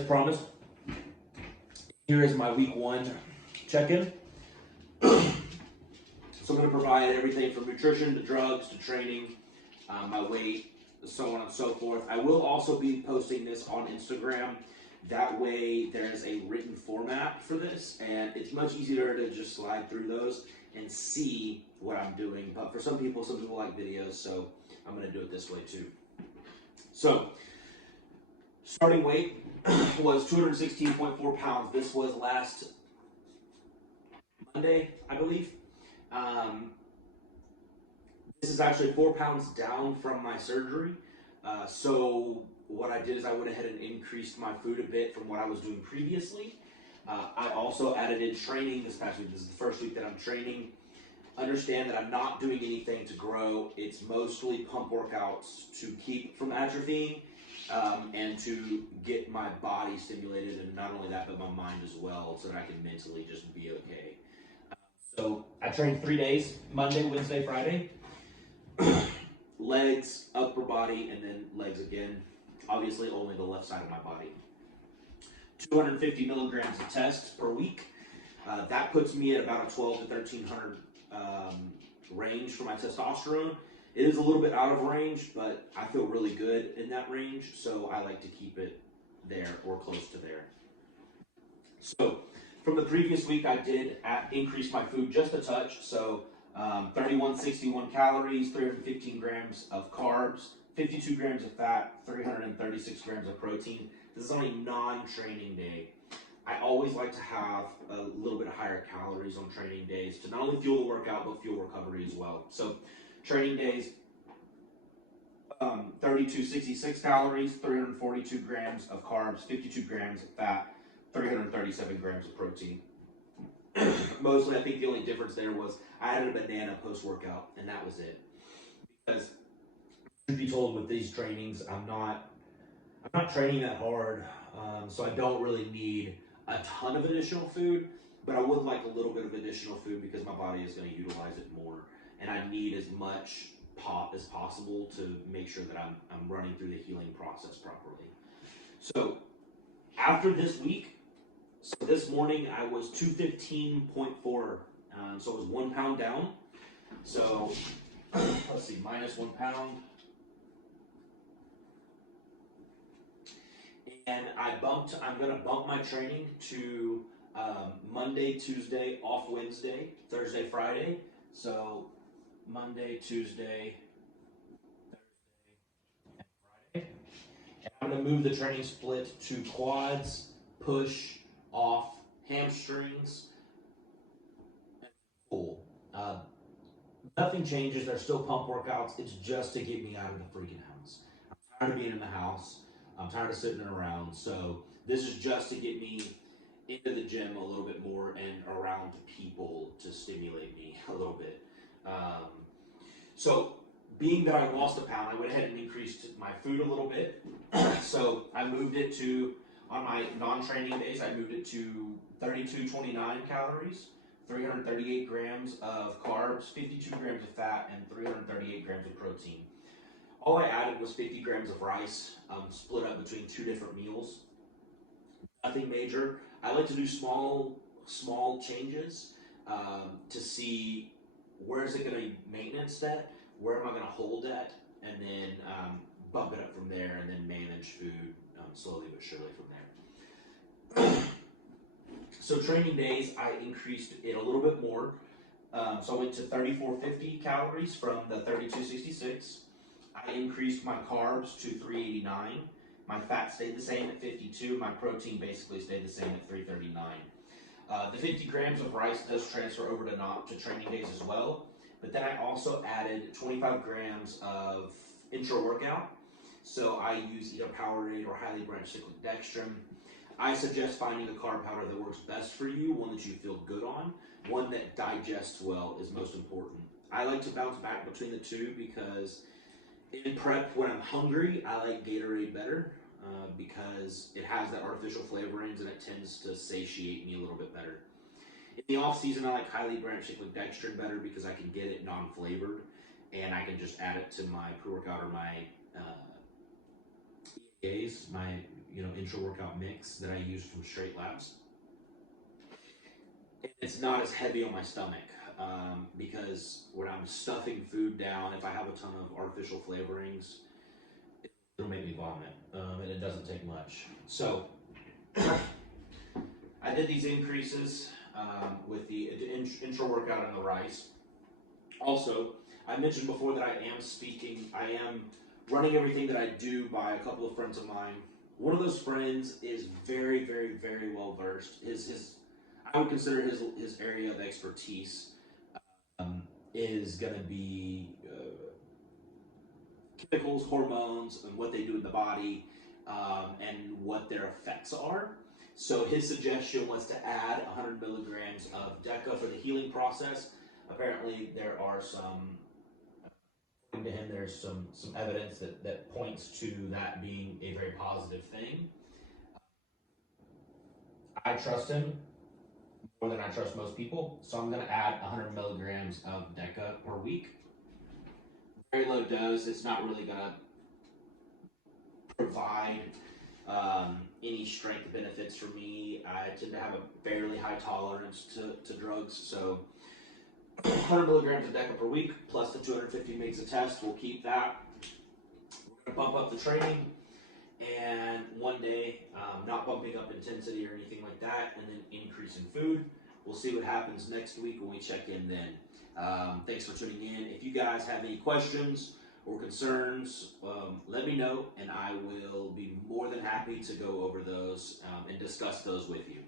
As promised, here is my week 1 check-in. So I'm going to provide everything from nutrition to drugs to training, my weight, so on and so forth. I will also be posting this on Instagram. That way there's a written format for this, and it's much easier to just slide through those and see what I'm doing. But for some people like videos, so I'm going to do it this way too. So, starting weight was 216.4 pounds. This was last Monday, I believe. This is actually 4 pounds down from my surgery. So what I did is I went ahead and increased my food a bit from what I was doing previously. I also added in training this past week. This is the first week that I'm training. Understand that I'm not doing anything to grow. It's mostly pump workouts to keep from atrophying and to get my body stimulated, and not only that, but my mind as well, so that I can mentally just be okay. So I trained 3 days, Monday, Wednesday, Friday. Legs, upper body, and then legs again. Obviously only the left side of my body. 250 milligrams of test per week. That puts me at about a 12 to 1300 range for my testosterone. It is a little bit out of range, but I feel really good in that range, so I like to keep it there or close to there. So from the previous week, I did increase my food just a touch. So 3161 calories, 315 grams of carbs, 52 grams of fat, 336 grams of protein. This is on a non-training day. I always like to have a little bit of higher calories on training days to not only fuel the workout, but fuel recovery as well. So training days, 3266 calories, 342 grams of carbs, 52 grams of fat, 337 grams of protein. Mostly, I think the only difference there was I added a banana post-workout, and that was it. Because, truth be told, with these trainings, I'm not training that hard, so I don't really need a ton of additional food, but I would like a little bit of additional food because my body is going to utilize it more, and I need as much pop as possible to make sure that I'm running through the healing process properly. So after this week, so this morning I was 215.4, so it was 1 pound down. So let's see, minus 1 pound. And I'm gonna bump my training to Monday, Tuesday, off Wednesday, Thursday, Friday. So Monday, Tuesday, Thursday, and Friday. And I'm gonna move the training split to quads, push, off, hamstrings, and pull. Nothing changes. They're still pump workouts. It's just to get me out of the freaking house. I'm tired of being in the house. I'm tired of sitting around. So this is just to get me into the gym a little bit more and around people to stimulate me a little bit. So being that I lost a pound, I went ahead and increased my food a little bit. So I moved it to, on my non-training days, I moved it to 3229 calories, 338 grams of carbs, 52 grams of fat, and 338 grams of protein. All I added was 50 grams of rice, split up between 2 different meals. Nothing major. I like to do small changes to see where is it going to be maintenance at, where am I going to hold at, and then bump it up from there, and then manage food slowly but surely from there. So training days, I increased it a little bit more. So I went to 3450 calories from the 3266. I increased my carbs to 389. My fat stayed the same at 52. My protein basically stayed the same at 339. The 50 grams of rice does transfer over to training days as well. But then I also added 25 grams of intra-workout. So I use either Powerade or highly branched cyclic dextrin. I suggest finding a carb powder that works best for you, one that you feel good on, one that digests well is most important. I like to bounce back between the two because in prep, when I'm hungry, I like Gatorade better because it has that artificial flavorings and it tends to satiate me a little bit better. In the off season, I like highly branched cyclic dextrin better because I can get it non-flavored and I can just add it to my pre-workout or my EAs, my intra-workout mix that I use from Straight Labs. It's not as heavy on my stomach because when I'm stuffing food down, if I have a ton of artificial flavorings, it'll make me vomit, and it doesn't take much. So I did these increases with the intra workout and the rice. Also, I mentioned before that I am running everything that I do by a couple of friends of mine. One of those friends is very, very, very well versed. I would consider his area of expertise is going to be chemicals, hormones, and what they do in the body, and what their effects are. So his suggestion was to add 100 milligrams of DECA for the healing process. Apparently, there are according to him, there's some evidence that points to that being a very positive thing. I trust him more than I trust most people, so I'm going to add 100 milligrams of DECA per week. Very low dose. It's not really going to provide any strength benefits for me. I tend to have a fairly high tolerance to drugs, so 100 milligrams of DECA per week plus the 250 mgs of test. We'll keep that. We're going to bump up the training, and one day, not bumping up intensity or anything like that, and then increasing food. We'll see what happens next week when we check in then. Thanks for tuning in. If you guys have any questions or concerns, let me know, and I will be more than happy to go over those and discuss those with you.